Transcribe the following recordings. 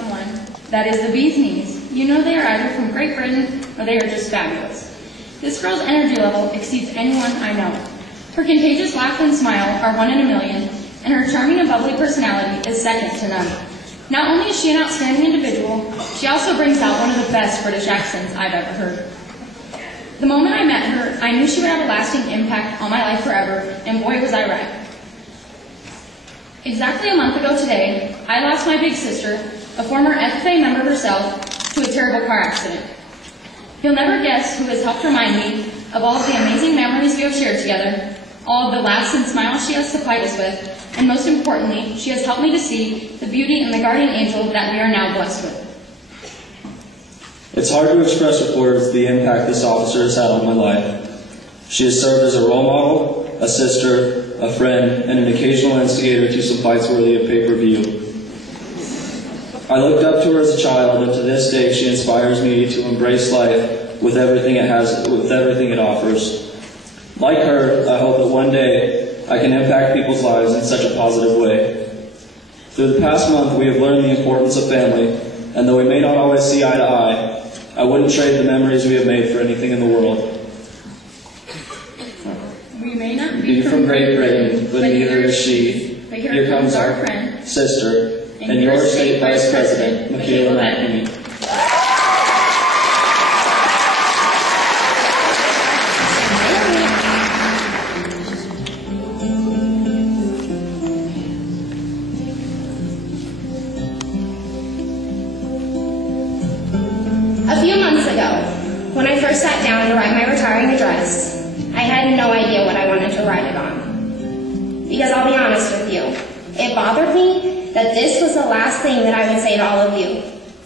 someone that is the bee's knees, you know they are either from Great Britain or they are just fabulous. This girl's energy level exceeds anyone I know. Her contagious laugh and smile are 1 in a million, and her charming and bubbly personality is second to none. Not only is she an outstanding individual, she also brings out one of the best British accents I've ever heard. The moment I met her, I knew she would have a lasting impact on my life forever, and boy was I right. Exactly a month ago today, I lost my big sister, a former FFA member herself, to a terrible car accident. You'll never guess who has helped remind me of all of the amazing memories we have shared together, all of the laughs and smiles she has supplied us with, and most importantly, she has helped me to see the beauty in the guardian angel that we are now blessed with. It's hard to express with words the impact this officer has had on my life. She has served as a role model, a sister, a friend, and an occasional instigator to some fights worthy of pay-per-view. I looked up to her as a child, and to this day she inspires me to embrace life with everything it offers. Like her, I hope that one day I can impact people's lives in such a positive way. Through the past month, we have learned the importance of family, and though we may not always see eye to eye, I wouldn't trade the memories we have made for anything in the world. We may not be from Great Britain, but neither is she. But here comes our friend, sister, and your State Vice President, Michaela McNamee. A few months ago, when I first sat down to write my retiring address, I had no idea what I wanted to write it on. Because I'll be honest with you, it bothered me that this was the last thing that I would say to all of you,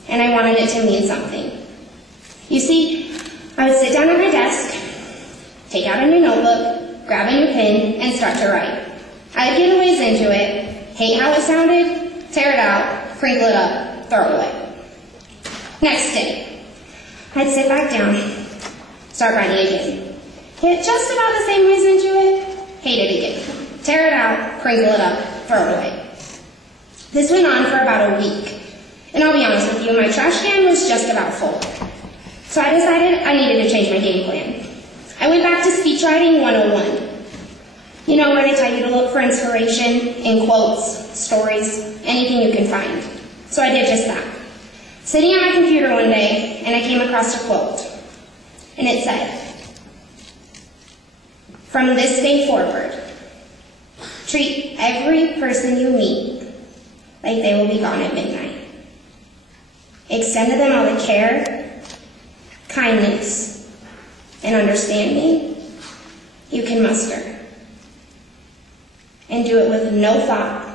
and I wanted it to mean something. You see, I would sit down at my desk, take out a new notebook, grab a new pen, and start to write. I'd get a ways into it, hate how it sounded, tear it out, crinkle it up, throw it away. Next day, I'd sit back down, start writing again. Get just about the same ways into it, hate it again. Tear it out, crinkle it up, throw it away. This went on for about a week, and I'll be honest with you, my trash can was just about full. So I decided I needed to change my game plan. I went back to speech writing 101. You know, where they tell you to look for inspiration in quotes, stories, anything you can find. So I did just that. Sitting at my computer one day, and I came across a quote, and it said, "From this day forward, treat every person you meet like they will be gone at midnight. Extend to them all the care, kindness, and understanding you can muster. And do it with no thought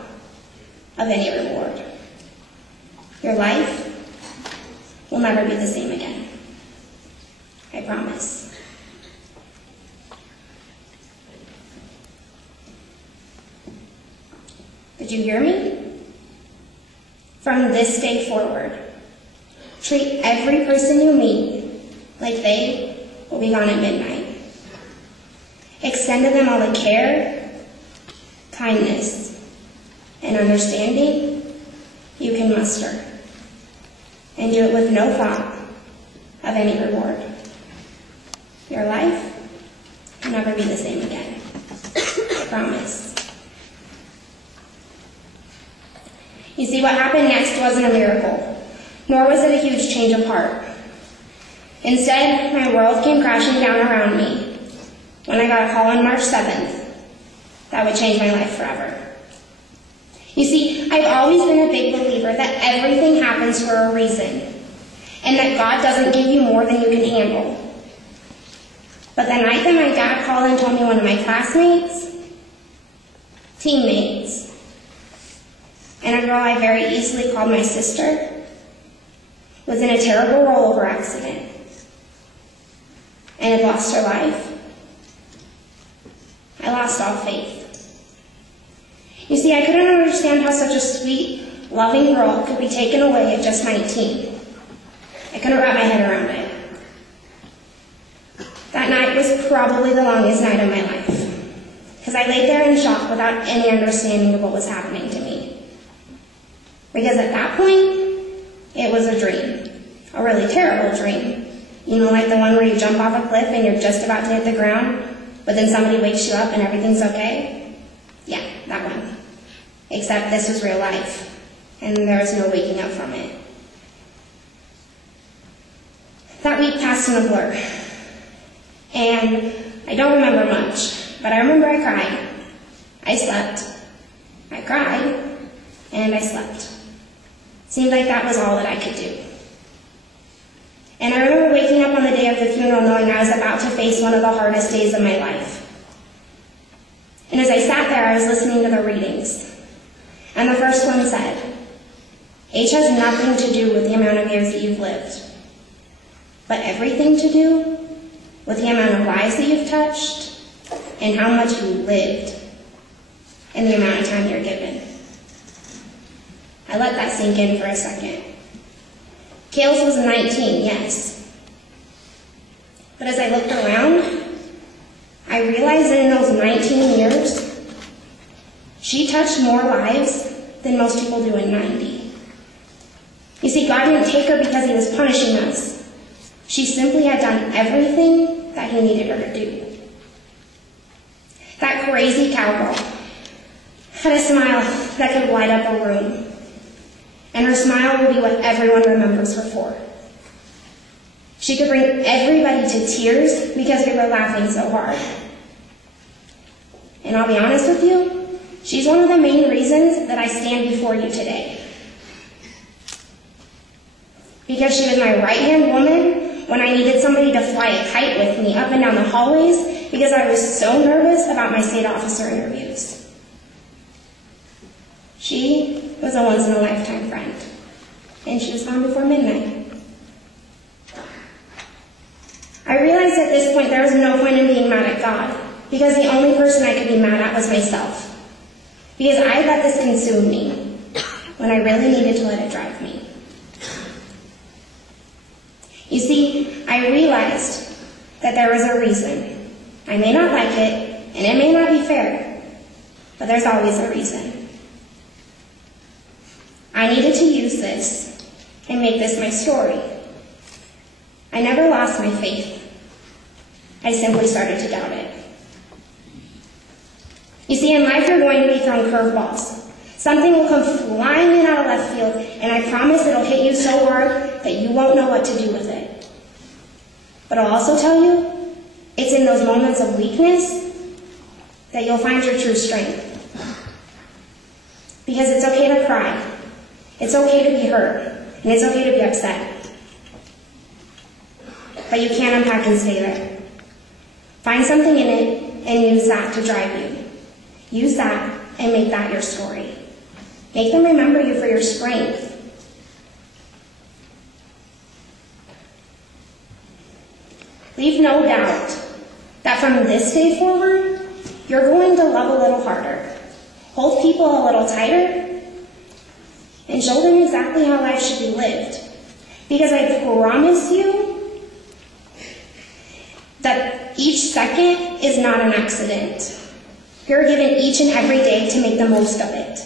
of any reward. Your life will never be the same again. I promise." Did you hear me? From this day forward, treat every person you meet like they will be gone at midnight. Extend to them all the care, kindness, and understanding you can muster. And do it with no thought of any reward. Your life will never be the same again. I promise. You see, what happened next wasn't a miracle, nor was it a huge change of heart. Instead, my world came crashing down around me when I got a call on March 7th that would change my life forever. You see, I've always been a big believer that everything happens for a reason, and that God doesn't give you more than you can handle. But the night that my dad called and told me one of my classmates, teammates, and a girl I very easily called my sister, was in a terrible rollover accident and had lost her life, I lost all faith. You see, I couldn't understand how such a sweet, loving girl could be taken away at just 19. I couldn't wrap my head around it. That night was probably the longest night of my life, because I laid there in shock without any understanding of what was happening to me. Because at that point, it was a dream, a really terrible dream. You know, like the one where you jump off a cliff and you're just about to hit the ground, but then somebody wakes you up and everything's okay? Yeah, that one. Except this was real life, and there was no waking up from it. That week passed in a blur, and I don't remember much, but I remember I cried. I slept. I cried, and I slept. Seemed like that was all that I could do. And I remember waking up on the day of the funeral knowing I was about to face one of the hardest days of my life. And as I sat there, I was listening to the readings. And the first one said, age has nothing to do with the amount of years that you've lived, but everything to do with the amount of lives that you've touched and how much you lived and the amount of time you're given. I let that sink in for a second. Kales was 19, yes. But as I looked around, I realized that in those 19 years, she touched more lives than most people do in 90. You see, God didn't take her because he was punishing us. She simply had done everything that he needed her to do. That crazy cowgirl had a smile that could light up a room. And her smile will be what everyone remembers her for. She could bring everybody to tears because we were laughing so hard. And I'll be honest with you, she's one of the main reasons that I stand before you today. Because she was my right-hand woman when I needed somebody to fly a kite with me up and down the hallways because I was so nervous about my state officer interviews. She was a once-in-a-lifetime friend, and she was gone before midnight. I realized at this point there was no point in being mad at God, because the only person I could be mad at was myself. Because I let this consume me, when I really needed to let it drive me. You see, I realized that there was a reason. I may not like it, and it may not be fair, but there's always a reason. I needed to use this and make this my story. I never lost my faith. I simply started to doubt it. You see, in life you're going to be thrown curveballs. Something will come flying in out of left field, and I promise it'll hit you so hard that you won't know what to do with it. But I'll also tell you, it's in those moments of weakness that you'll find your true strength. Because it's okay to cry. It's okay to be hurt, and it's okay to be upset. But you can't unpack and stay there. Find something in it and use that to drive you. Use that and make that your story. Make them remember you for your strength. Leave no doubt that from this day forward, you're going to love a little harder, hold people a little tighter, and show them exactly how life should be lived. Because I promise you that each second is not an accident. You're given each and every day to make the most of it.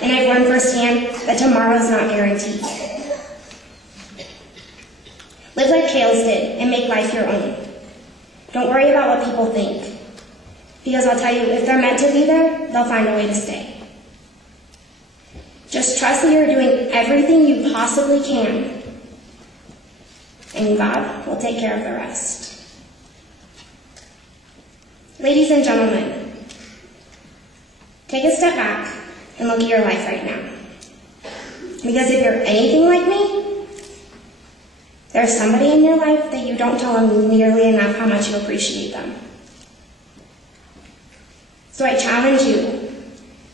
And I've learned firsthand that tomorrow is not guaranteed. Live like Kales did and make life your own. Don't worry about what people think. Because I'll tell you, if they're meant to be there, they'll find a way to stay. Just trust that you're doing everything you possibly can, and God will take care of the rest. Ladies and gentlemen, take a step back and look at your life right now. Because if you're anything like me, there's somebody in your life that you don't tell them nearly enough how much you appreciate them. So I challenge you,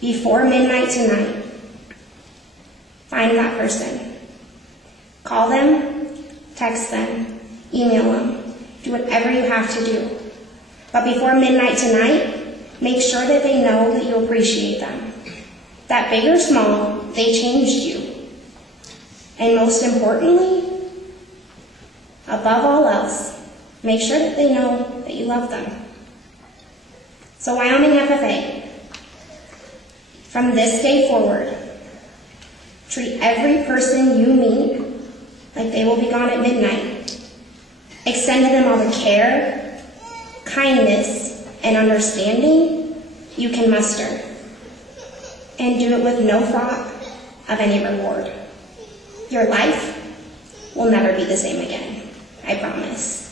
before midnight tonight, find that person. Call them, text them, email them, do whatever you have to do. But before midnight tonight, make sure that they know that you appreciate them. That big or small, they changed you. And most importantly, above all else, make sure that they know that you love them. So Wyoming FFA, from this day forward, treat every person you meet like they will be gone at midnight. Extend to them all the care, kindness, and understanding you can muster, and do it with no thought of any reward. Your life will never be the same again, I promise.